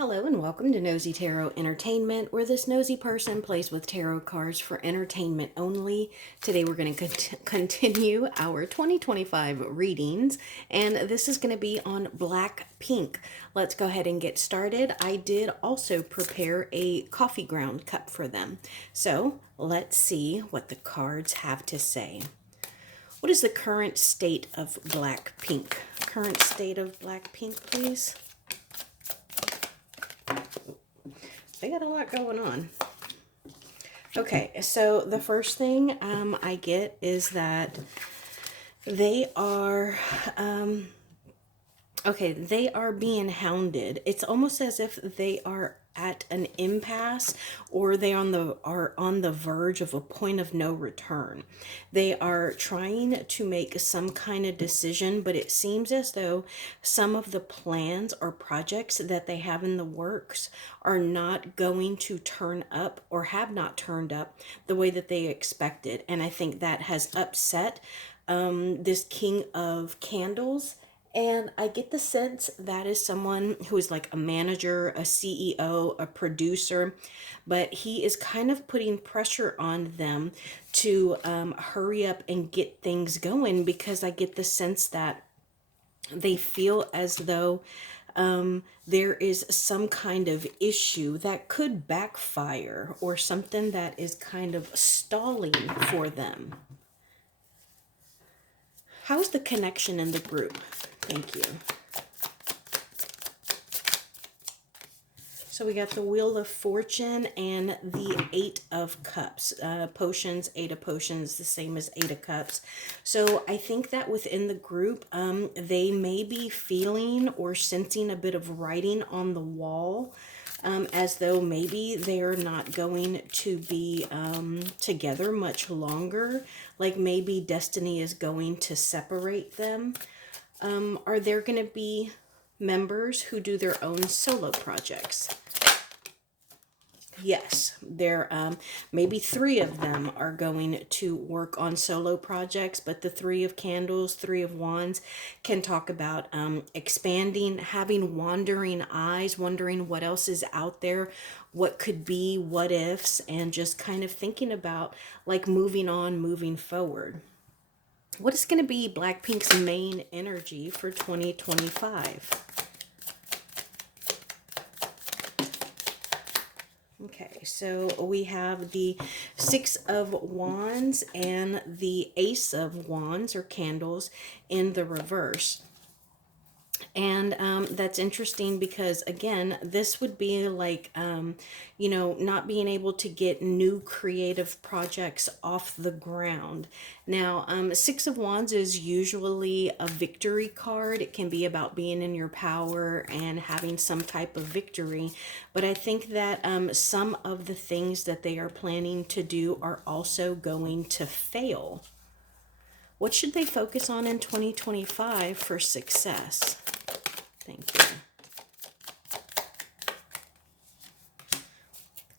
Hello and welcome to Nosy Tarot Entertainment, where this nosy person plays with tarot cards for entertainment only. Today we're going to continue our 2025 readings, and this is going to be on Blackpink. Let's go ahead and get started. I did also prepare a coffee ground cup for them. So let's see what the cards have to say. What is the current state of Blackpink? Current state of Blackpink, please. They got a lot going on. Okay, so the first thing I get is that they are, they are being hounded. It's almost as if they are at an impasse, or they are on the verge of a point of no return. They are trying to make some kind of decision, but it seems as though some of the plans or projects that they have in the works are not going to turn up, or have not turned up the way that they expected. And I think that has upset this King of Candles. And I get the sense that is someone who is like a manager, a CEO, a producer, but he is kind of putting pressure on them to hurry up and get things going, because I get the sense that they feel as though there is some kind of issue that could backfire, or something that is kind of stalling for them. How's the connection in the group? Thank you. So we got the Wheel of Fortune and the Eight of Cups. Potions, Eight of Potions, the same as Eight of Cups. So I think that within the group, they may be feeling or sensing a bit of writing on the wall, as though maybe they're not going to be together much longer. Like maybe destiny is going to separate them. Are there going to be members who do their own solo projects? Yes, there maybe three of them are going to work on solo projects, but the Three of Candles, Three of Wands can talk about expanding, having wandering eyes, wondering what else is out there, what could be, what ifs, and just kind of thinking about like moving on, moving forward. What is going to be Blackpink's main energy for 2025? Okay, so we have the Six of Wands and the Ace of Wands, or Candles, in the reverse. And that's interesting because, again, this would be like, not being able to get new creative projects off the ground. Now, Six of Wands is usually a victory card. It can be about being in your power and having some type of victory. But I think that some of the things that they are planning to do are also going to fail. What should they focus on in 2025 for success? Thank you.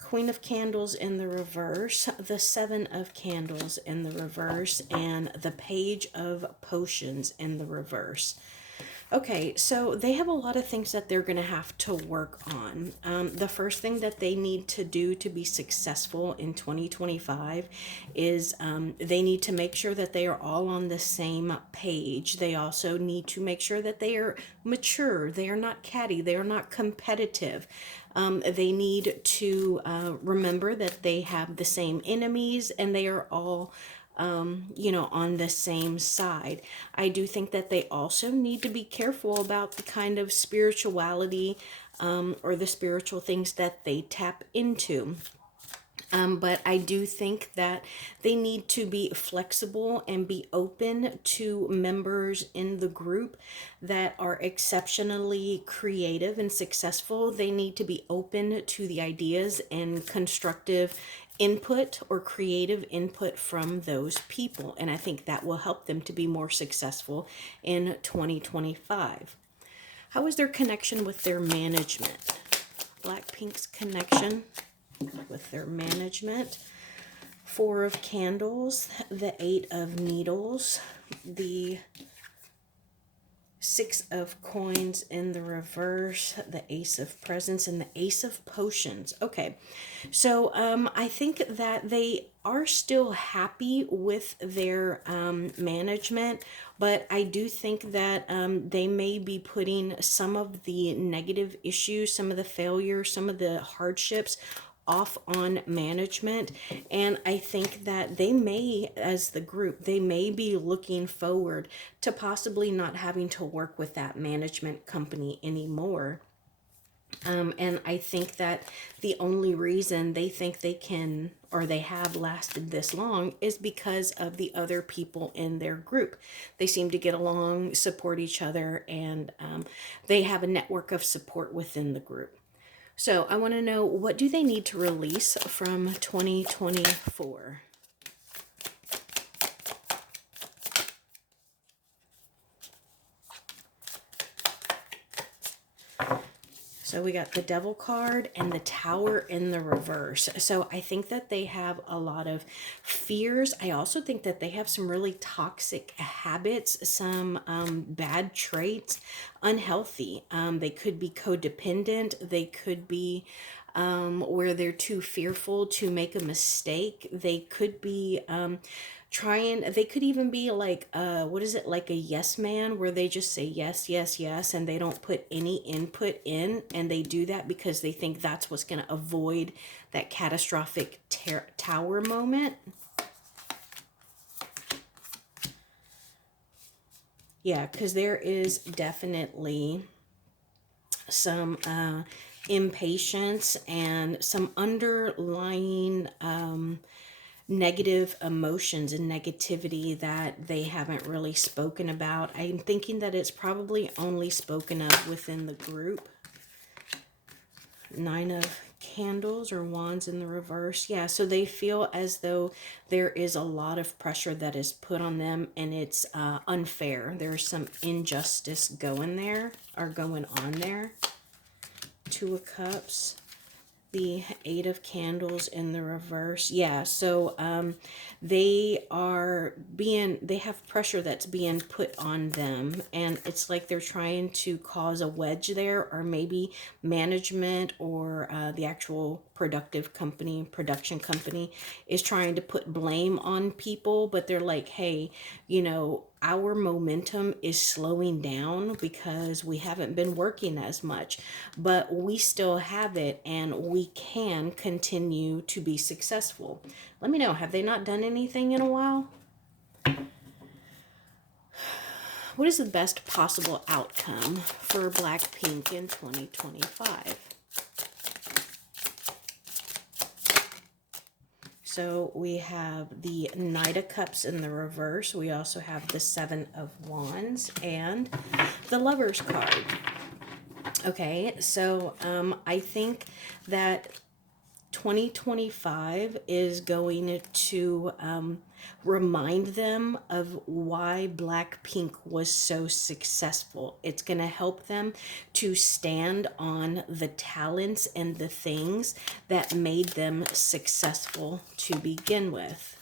Queen of Candles in the reverse, the Seven of Candles in the reverse, and the Page of Potions in the reverse. Okay, so they have a lot of things that they're going to have to work on. The first thing that they need to do to be successful in 2025 is they need to make sure that they are all on the same page. They also need to make sure that they are mature. They are not catty. They are not competitive. They need to remember that they have the same enemies, and they are all on the same side. I do think that they also need to be careful about the kind of spirituality or the spiritual things that they tap into. But I do think that they need to be flexible and be open to members in the group that are exceptionally creative and successful. They need to be open to the ideas and constructive input or creative input from those people. And I think that will help them to be more successful in 2025. How is their connection with their management? Blackpink's connection with their management. Four of Candles, the Eight of Needles, the Six of Coins in the reverse, the Ace of Presents, and the Ace of Potions. Okay, so I think that they are still happy with their management, but I do think that they may be putting some of the negative issues, some of the failures, some of the hardships off on management. And I think that they may, as the group, they may be looking forward to possibly not having to work with that management company anymore. And I think that the only reason they think they can or they have lasted this long is because of the other people in their group. They seem to get along, support each other, and they have a network of support within the group. So I want to know, what do they need to release from 2024? So we got the Devil card and the Tower in the reverse. So I think that they have a lot of fears. I also think that they have some really toxic habits, some bad traits, unhealthy. They could be codependent. They could be where they're too fearful to make a mistake. They could be they could even be like what is it, like a yes man, where they just say yes, yes, yes, and they don't put any input in, and they do that because they think that's what's going to avoid that catastrophic tower moment. Yeah, because there is definitely some impatience and some underlying negative emotions and negativity that they haven't really spoken about. I'm thinking that it's probably only spoken of within the group. Nine of Candles or Wands in the reverse. Yeah, so they feel as though there is a lot of pressure that is put on them, and it's unfair. There's some injustice going on there. Two of Cups. The Eight of Candles in the reverse. Yeah, so they have pressure that's being put on them, and it's like they're trying to cause a wedge there, or maybe management or the actual production company is trying to put blame on people, but they're like, hey, our momentum is slowing down because we haven't been working as much, but we still have it and we can continue to be successful. Let me know, have they not done anything in a while? What is the best possible outcome for Blackpink in 2025? So we have the Knight of Cups in the reverse. We also have the Seven of Wands and the Lover's card. Okay, so I think that 2025 is going to remind them of why Blackpink was so successful. It's going to help them to stand on the talents and the things that made them successful to begin with.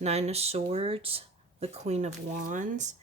Nine of Swords, the Queen of Wands,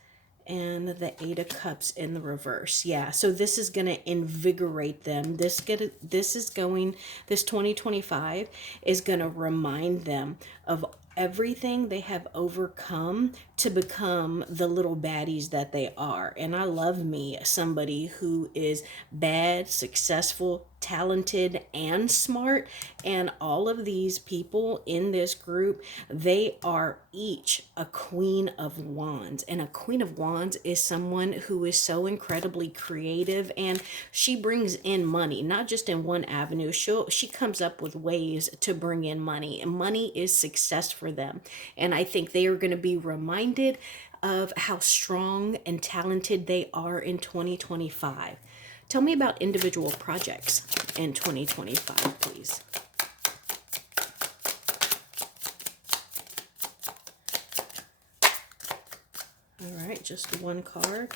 and the Eight of Cups in the reverse. Yeah, so this is going to invigorate them. This 2025 is going to remind them of everything they have overcome to become the little baddies that they are. And I love me somebody who is bad, successful, talented, and smart. And all of these people in this group, they are each a Queen of Wands. And a Queen of Wands is someone who is so incredibly creative, and she brings in money, not just in one avenue. She comes up with ways to bring in money, and money is success for them. And I think they are going to be reminded of how strong and talented they are in 2025. Tell me about individual projects in 2025, please. All right, just one card.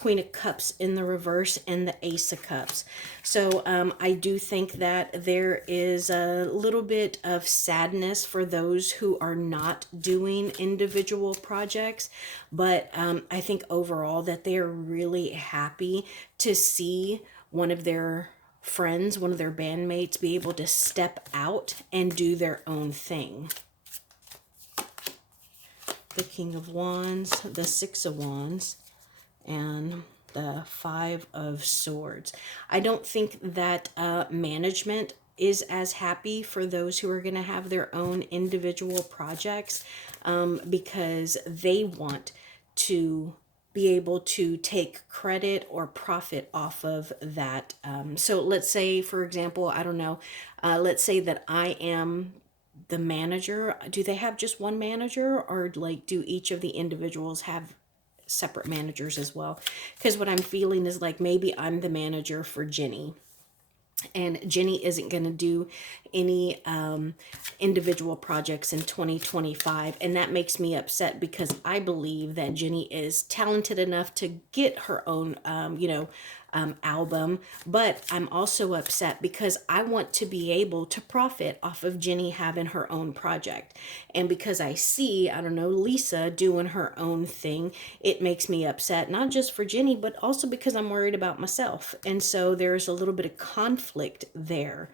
Queen of Cups in the reverse, and the Ace of Cups. So I do think that there is a little bit of sadness for those who are not doing individual projects, but I think overall that they are really happy to see one of their friends, one of their bandmates, be able to step out and do their own thing. The King of Wands, the Six of Wands, and the Five of Swords. I don't think that management is as happy for those who are going to have their own individual projects, because they want to be able to take credit or profit off of that. So let's say, for example, I don't know, let's say that I am the manager. Do they have just one manager, or like do each of the individuals have separate managers as well? Because what I'm feeling is like maybe I'm the manager for Jenny, and Jenny isn't going to do any individual projects in 2025, and that makes me upset because I believe that Jenny is talented enough to get her own album, but I'm also upset because I want to be able to profit off of Jenny having her own project. And because I see, I don't know, Lisa doing her own thing, it makes me upset, not just for Jenny, but also because I'm worried about myself. And so there's a little bit of conflict there.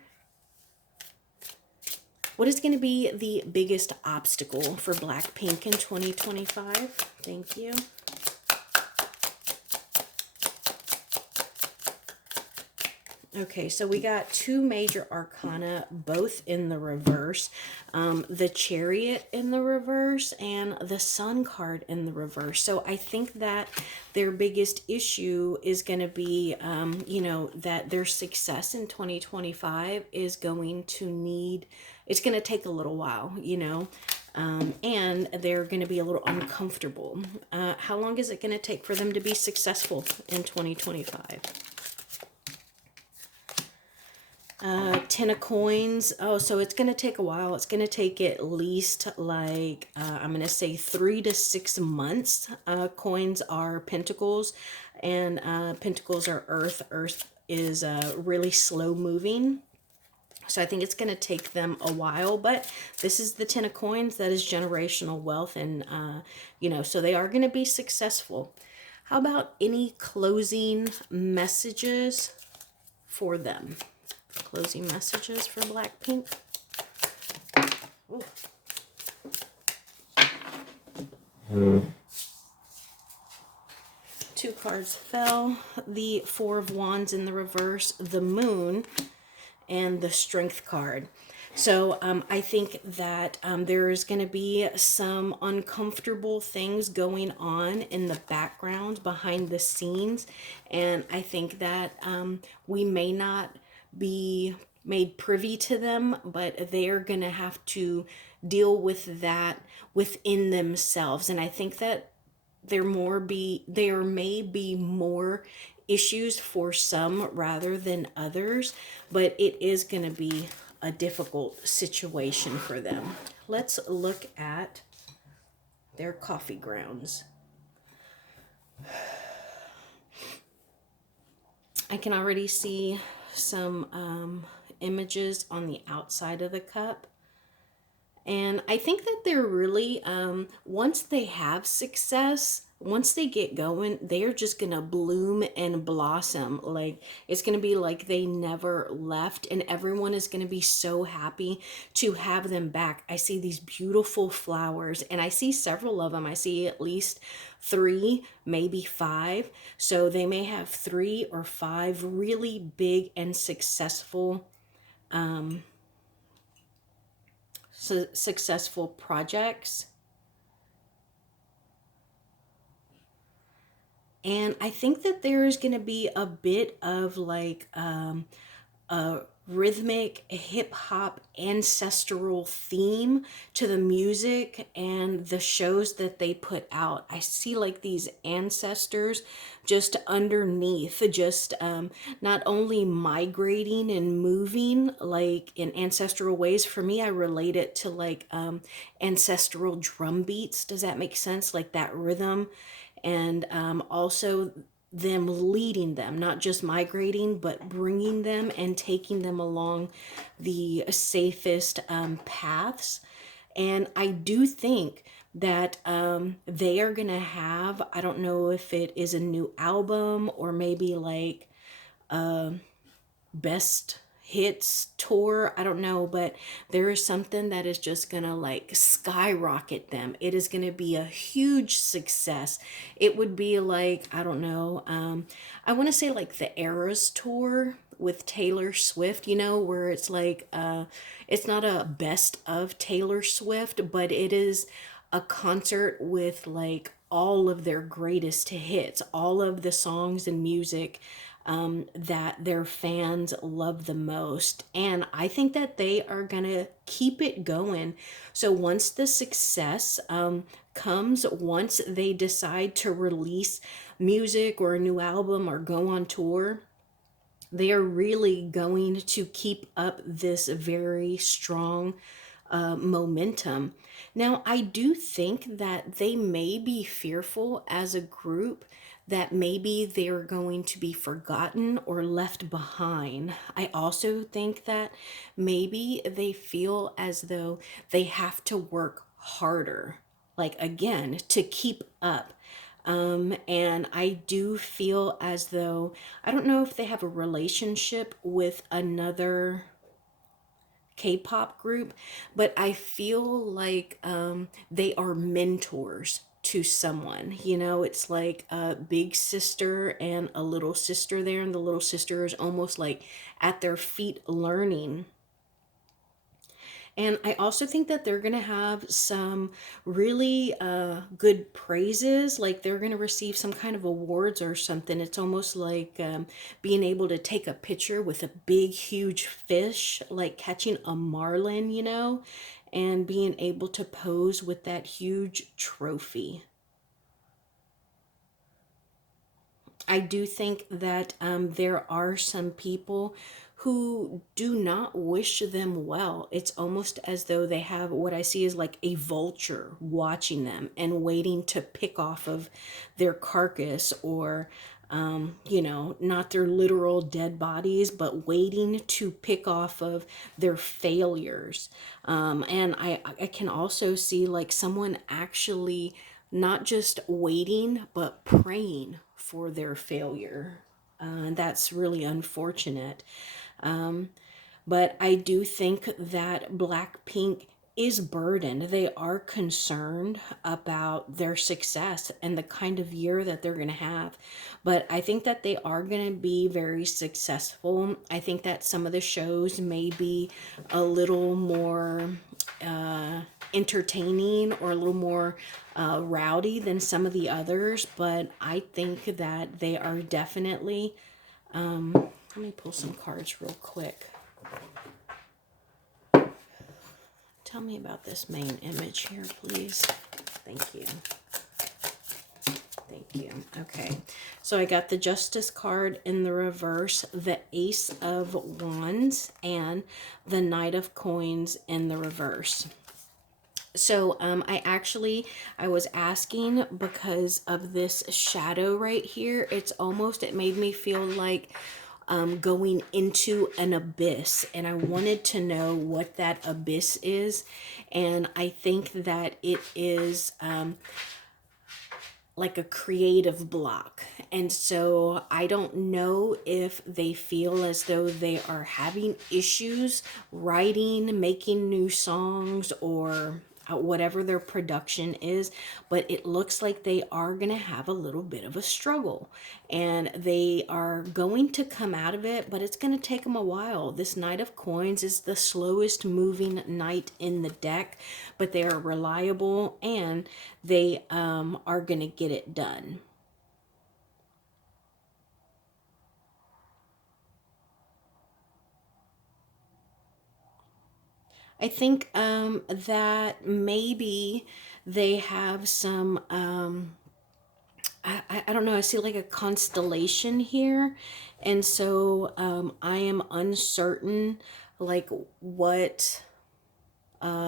What is going to be the biggest obstacle for Blackpink in 2025? Thank you. Okay, so we got two major arcana, both in the reverse. The Chariot in the reverse and the Sun card in the reverse. So I think that their biggest issue is going to be, that their success in 2025 is going to need, it's going to take a little while, and they're going to be a little uncomfortable. How long is it going to take for them to be successful in 2025? Ten of Coins. Oh, so it's going to take a while. It's going to take at least like, I'm going to say 3 to 6 months. Coins are pentacles, and pentacles are earth. Earth is really slow moving. So I think it's going to take them a while, but this is the Ten of Coins. That is generational wealth, and, so they are going to be successful. How about any closing messages for them? Closing messages for Blackpink. Two cards fell. The Four of Wands in the reverse, the Moon, and the Strength card. So I think that there is going to be some uncomfortable things going on in the background behind the scenes. And I think that we may not be made privy to them, but they are going to have to deal with that within themselves. And I think that there may be more issues for some rather than others, but it is going to be a difficult situation for them. Let's look at their coffee grounds. I can already see some images on the outside of the cup. And I think that they're really, once they have success, once they get going, they're just going to bloom and blossom. Like, it's going to be like they never left, and everyone is going to be so happy to have them back. I see these beautiful flowers, and I see several of them. I see at least 3, maybe 5. So they may have 3 or 5 really big and successful successful projects. And I think that there is going to be a bit of like a rhythmic hip hop ancestral theme to the music and the shows that they put out. I see like these ancestors just underneath, just not only migrating and moving like in ancestral ways. For me, I relate it to like ancestral drum beats. Does that make sense? Like that rhythm. And also them leading them, not just migrating, but bringing them and taking them along the safest paths. And I do think that they are going to have, I don't know if it is a new album or maybe like best hits tour, I don't know, but there is something that is just gonna like skyrocket them. It is gonna be a huge success. It would be like, I don't know, I want to say like the Eras tour with Taylor Swift, you know, where it's like it's not a best of Taylor Swift, but it is a concert with like all of their greatest hits, all of the songs and music that their fans love the most. And I think that they are going to keep it going. So once the success comes, once they decide to release music or a new album or go on tour, they are really going to keep up this very strong momentum. Now, I do think that they may be fearful as a group that maybe they're going to be forgotten or left behind. I also think that maybe they feel as though they have to work harder, like again, to keep up. And I do feel as though, I don't know if they have a relationship with another K-pop group, but I feel like they are mentors to someone. You know, it's like a big sister and a little sister there, and the little sister is almost like at their feet learning. And I also think that they're going to have some really good praises. Like they're going to receive some kind of awards or something. It's almost like being able to take a picture with a big, huge fish, like catching a marlin, you know, and being able to pose with that huge trophy. I do think that there are some people who do not wish them well. It's almost as though they have what I see as like a vulture watching them and waiting to pick off of their carcass or, you know, not their literal dead bodies, but waiting to pick off of their failures. And I can also see like someone actually not just waiting, but praying for their failure. And that's really unfortunate. But I do think that Blackpink is burdened. They are concerned about their success and the kind of year that they're going to have. But I think that they are going to be very successful. I think that some of the shows may be a little more entertaining or a little more rowdy than some of the others, but I think that they are definitely. Let me pull some cards real quick. Tell me about this main image here, please. Thank you. Thank you. Okay, so I got the Justice card in the reverse, the Ace of Wands, and the Knight of Coins in the reverse. So I was asking because of this shadow right here. It made me feel like going into an abyss, and I wanted to know what that abyss is. And I think that it is like a creative block. And so I don't know if they feel as though they are having issues writing, making new songs, or whatever their production is, but it looks like they are going to have a little bit of a struggle, and they are going to come out of it, but it's going to take them a while. This Knight of Coins is the slowest moving knight in the deck, but they are reliable, and they are going to get it done. I think that maybe they have some, I don't know, I see like a constellation here. And so I am uncertain, like what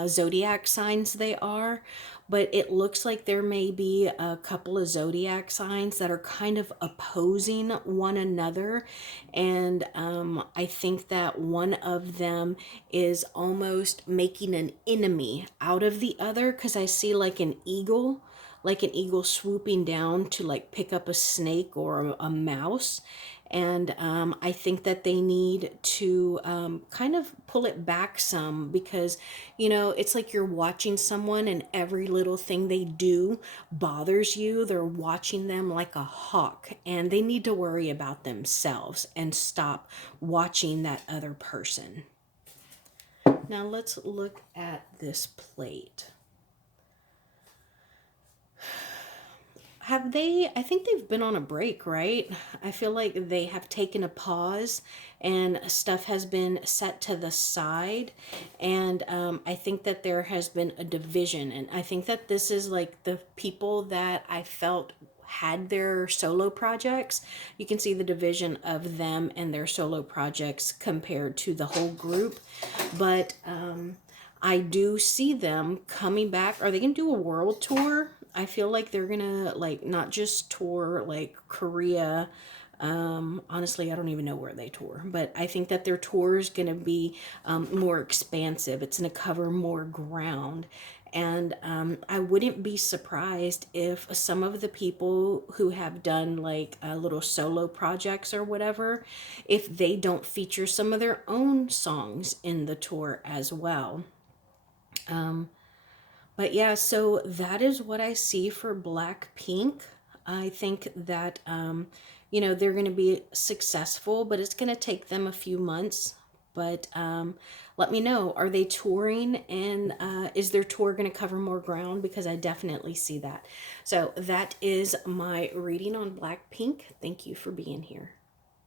zodiac signs they are, but it looks like there may be a couple of zodiac signs that are kind of opposing one another. And I think that one of them is almost making an enemy out of the other, because I see like an eagle swooping down to like pick up a snake or a mouse. And I think that they need to kind of pull it back some, because, you know, it's like you're watching someone and every little thing they do bothers you. They're watching them like a hawk, and they need to worry about themselves and stop watching that other person. Now let's look at this plate. Have they? I think they've been on a break, right? I feel like they have taken a pause and stuff has been set to the side. And I think that there has been a division. And I think that this is like the people that I felt had their solo projects. You can see the division of them and their solo projects compared to the whole group. But I do see them coming back. Are they going to do a world tour? I feel like they're going to like not just tour like Korea. Honestly, I don't even know where they tour, but I think that their tour is going to be more expansive. It's going to cover more ground. And I wouldn't be surprised if some of the people who have done like little solo projects or whatever, if they don't feature some of their own songs in the tour as well. But yeah, so that is what I see for Blackpink. I think that, you know, they're going to be successful, but it's going to take them a few months. But let me know, are they touring, and is their tour going to cover more ground? Because I definitely see that. So that is my reading on Blackpink. Thank you for being here.